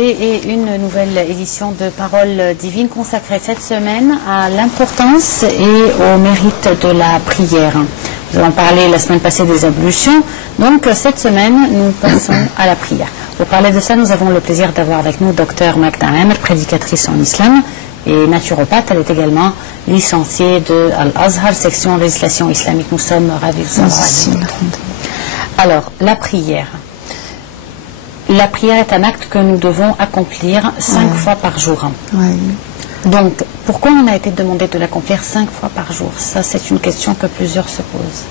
Et une nouvelle édition de Paroles divines consacrée cette semaine à l'importance et au mérite de la prière. Nous avons parlé la semaine passée des ablutions, donc cette semaine nous passons à la prière. Pour parler de ça, nous avons le plaisir d'avoir avec nous Dr Magda Amer, prédicatrice en islam et naturopathe. Elle est également licenciée de Al-Azhar, section législation islamique. Nous sommes ravis de vous avoir avec nous. Alors, la prière. La prière est un acte que nous devons accomplir 5 fois par jour. Donc, pourquoi on a été demandé de l'accomplir 5 fois par jour? Ça, c'est une question que plusieurs se posent.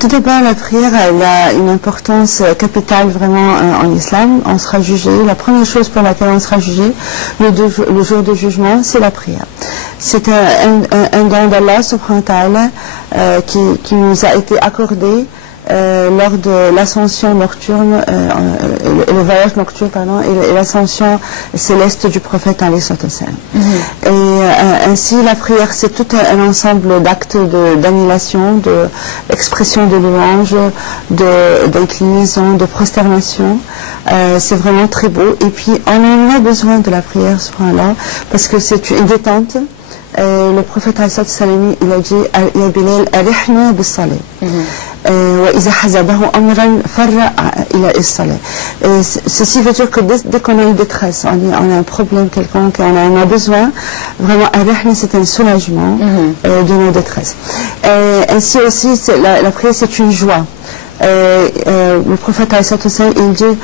Tout d'abord, la prière elle a une importance capitale vraiment en islam. On sera jugé. La première chose pour laquelle on sera jugé le jour de jugement, c'est la prière. C'est un don d'Allah subhanahu wa ta'ala qui nous a été accordé lors de l'ascension nocturne, le voyage nocturne, et l'ascension céleste du prophète alayhi salam. Et ainsi, la prière, c'est tout un ensemble d'actes d'annulation, d'expression de louange, d'inclinaison, de prosternation. C'est vraiment très beau. Et puis, on en a besoin de la prière, subhanallah, parce que c'est une détente. Le prophète alayhi salam, il a dit « Ya Bilal, arihna bis-salah ». Ceci veut dire que dès qu'on a une détresse, on a un problème quelconque, on a besoin, vraiment, c'est un soulagement de nos détresses. Ainsi aussi, la prière, c'est une joie. Le prophète il dit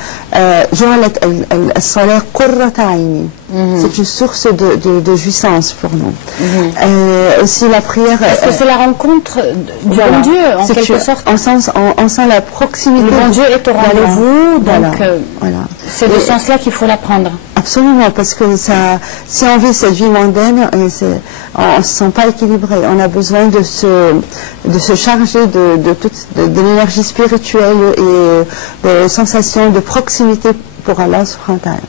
c'est une source de jouissance pour nous. Aussi la prière, est-ce que c'est la rencontre du bon Dieu en quelque sorte? On sent la proximité. Le bon Dieu est au rendez-vous, donc c'est de ce sens-là qu'il faut l'apprendre. Absolument, parce que si on vit cette vie mondaine, on ne se sent pas équilibré. On a besoin de se charger de l'énergie spirituelle et de sensations de proximité pour Allah subhanahu wa ta'ala.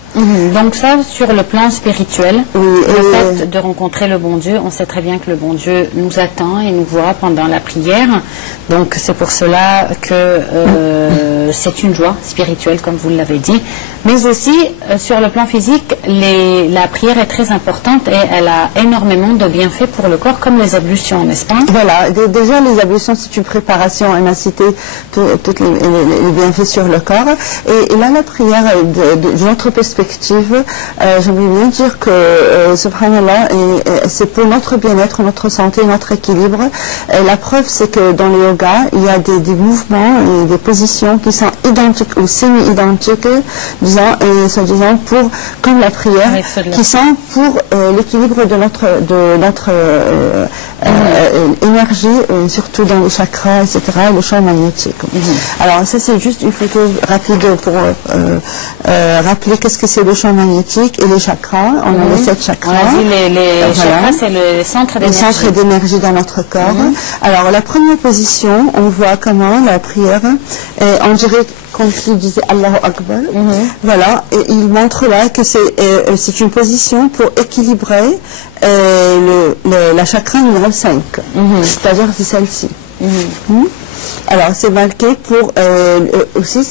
Donc ça, sur le plan spirituel, le fait de rencontrer le bon Dieu, on sait très bien que le bon Dieu nous attend et nous voit pendant la prière. Donc c'est pour cela que c'est une joie spirituelle, comme vous l'avez dit. Mais aussi, sur le plan physique, la prière est très importante et elle a énormément de bienfaits pour le corps, comme les ablutions, n'est-ce pas? Voilà, déjà les ablutions, c'est une préparation, on a cité tous les bienfaits sur le corps. Et là, la prière, de notre perspective, j'aimerais bien dire que, subhanallah, c'est pour notre bien-être, notre santé, notre équilibre. La preuve, c'est que dans le yoga, il y a des mouvements et des positions qui sont identiques ou semi-identiques, disons, comme la prière, qui sont pour l'équilibre de notre énergie, surtout dans les chakras, etc., le champ magnétique. Alors ça, c'est juste une photo rapide pour rappeler qu'est-ce que c'est le champ magnétique et les chakras. On a les 7 chakras. Les chakras, c'est le centre d'énergie. Le centre d'énergie dans notre corps. Alors la première position, on voit comment la prière, on dirait comme s'il disait Allahu Akbar. Voilà, et il montre là que c'est une position pour équilibrer la chakra numéro 5. C'est-à-dire c'est celle-ci. Alors c'est marqué pour aussi,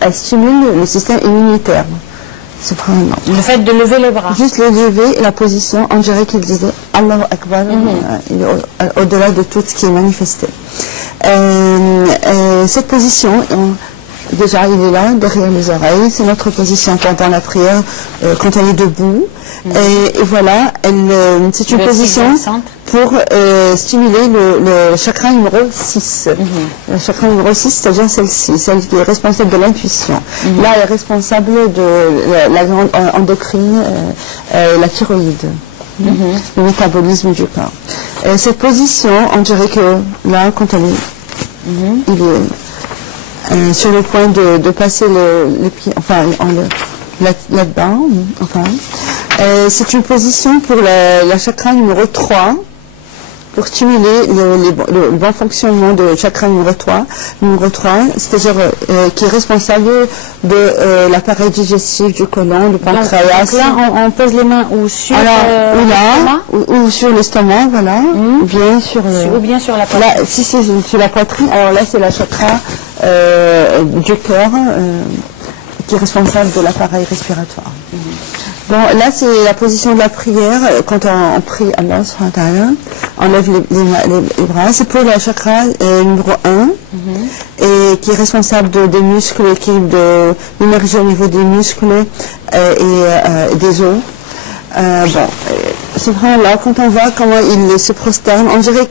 elle stimule le système immunitaire. Le fait de lever le bras. Juste le lever, la position, on dirait qu'il disait Allahu Akbar, au-delà de tout ce qui est manifesté. Cette position, déjà il est là, derrière les oreilles, c'est notre position pendant la prière, quand elle est debout. Et voilà, c'est une position pour stimuler le chakra numéro 6. Le chakra numéro 6, c'est-à-dire celle-ci, celle qui est responsable de l'intuition. Là, elle est responsable de la glande endocrine, la thyroïde, le métabolisme du corps. Cette position, on dirait que là, quand elle est, il est sur le point de passer le pied, enfin, là-dedans, enfin. C'est une position pour la chakra numéro 3, pour stimuler le bon fonctionnement de chakra numéro 3, c'est-à-dire qui est responsable de l'appareil digestif du côlon, du pancréas. Donc là, on pose les mains ou sur l'estomac, ou sur l'estomac, voilà, ou bien sur la poitrine. Là, si c'est sur la poitrine, alors là c'est la chakra du cœur, qui est responsable de l'appareil respiratoire. Bon, là, c'est la position de la prière. Quand on prie Allah, on lève les bras. C'est pour le chakra numéro 1, et qui est responsable des muscles, qui de l'énergie au niveau des muscles et des os. C'est vrai, là, quand on voit comment il se prosterne, on dirait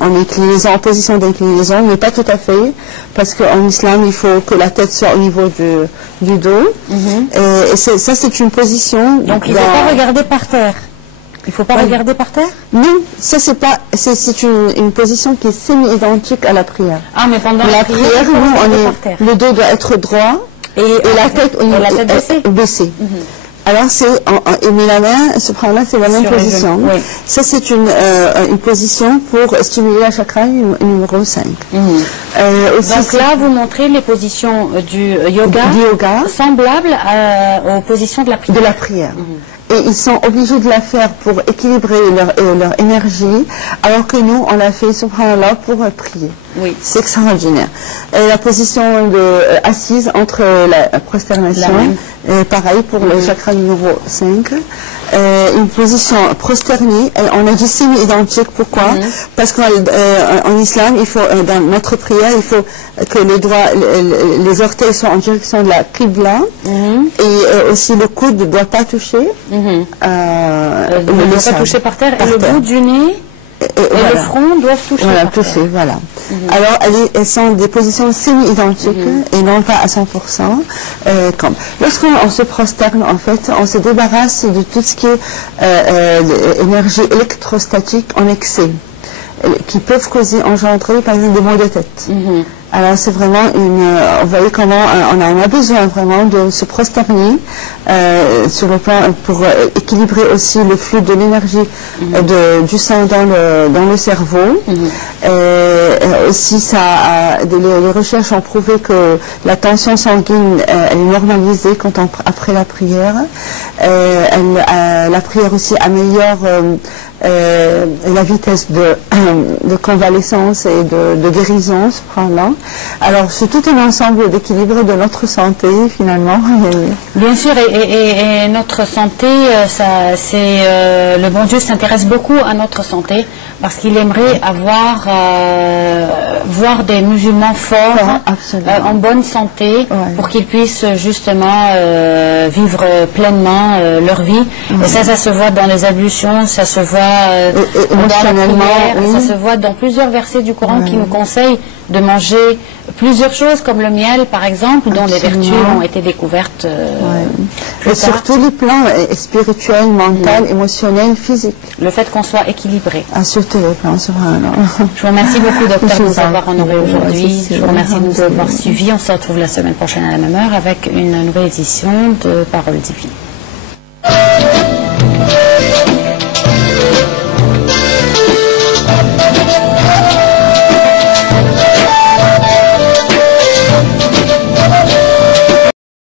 en inclinaison, en position d'inclinaison, mais pas tout à fait, parce qu'en islam, il faut que la tête soit au niveau du dos. Et ça, c'est une position... Donc, il ne faut pas regarder par terre. Il ne faut pas regarder par terre? Non, ça, c'est une position qui est semi-identique à la prière. Ah, mais pendant la prière, nous, le dos doit être droit et la tête baissée. Alors, mais la main, là, c'est la même position. Oui. Ça, c'est une position pour stimuler la chakra numéro 5. Donc là, vous montrez les positions du yoga semblables aux positions de la prière. De la prière. Et ils sont obligés de la faire pour équilibrer leur énergie, alors que nous, on l'a fait, subhanallah, pour prier. Oui. C'est extraordinaire. Et la position assise entre la prosternation, pareil pour le chakra numéro 5. Une position prosternée, on a dit semi-identique. Pourquoi? Parce qu'en islam, il faut, dans notre prière, il faut que les orteils soient en direction de la qibla, et aussi le coude ne doit pas toucher. Ne doit pas toucher par terre, et le bout du nez et le front doivent toucher par terre. Voilà. Alors, elles sont des positions semi-identiques et non pas à 100%. Lorsqu'on se prosterne, en fait, on se débarrasse de tout ce qui est énergie électrostatique en excès, qui peuvent engendrer, par exemple, des maux de tête. Alors, c'est vraiment vous voyez comment on a besoin vraiment de se prosterner sur le plan pour équilibrer aussi le flux de l'énergie du sang dans le cerveau. Aussi, les recherches ont prouvé que la tension sanguine est normalisée après la prière. La prière aussi améliore la vitesse de convalescence et de guérison, subhanallah. Alors, c'est tout un ensemble d'équilibre de notre santé, finalement. Bien sûr, et notre santé, le bon Dieu s'intéresse beaucoup à notre santé, parce qu'il aimerait voir des musulmans forts, en bonne santé, pour qu'ils puissent justement vivre pleinement leur vie. Et ça se voit dans les ablutions, ça se voit dans la prière, ça se voit dans plusieurs versets du Coran qui nous conseillent de manger plusieurs choses, comme le miel, par exemple, dont les vertus ont été découvertes. Et sur tous les plans spirituels, mental, émotionnel, physique. Le fait qu'on soit équilibré. Sur tous les plans, subhanallah. Je vous remercie beaucoup, docteur, de nous avoir honorés aujourd'hui. Je vous remercie de nous avoir suivis. On se retrouve la semaine prochaine à la même heure avec une nouvelle édition de Parole divine.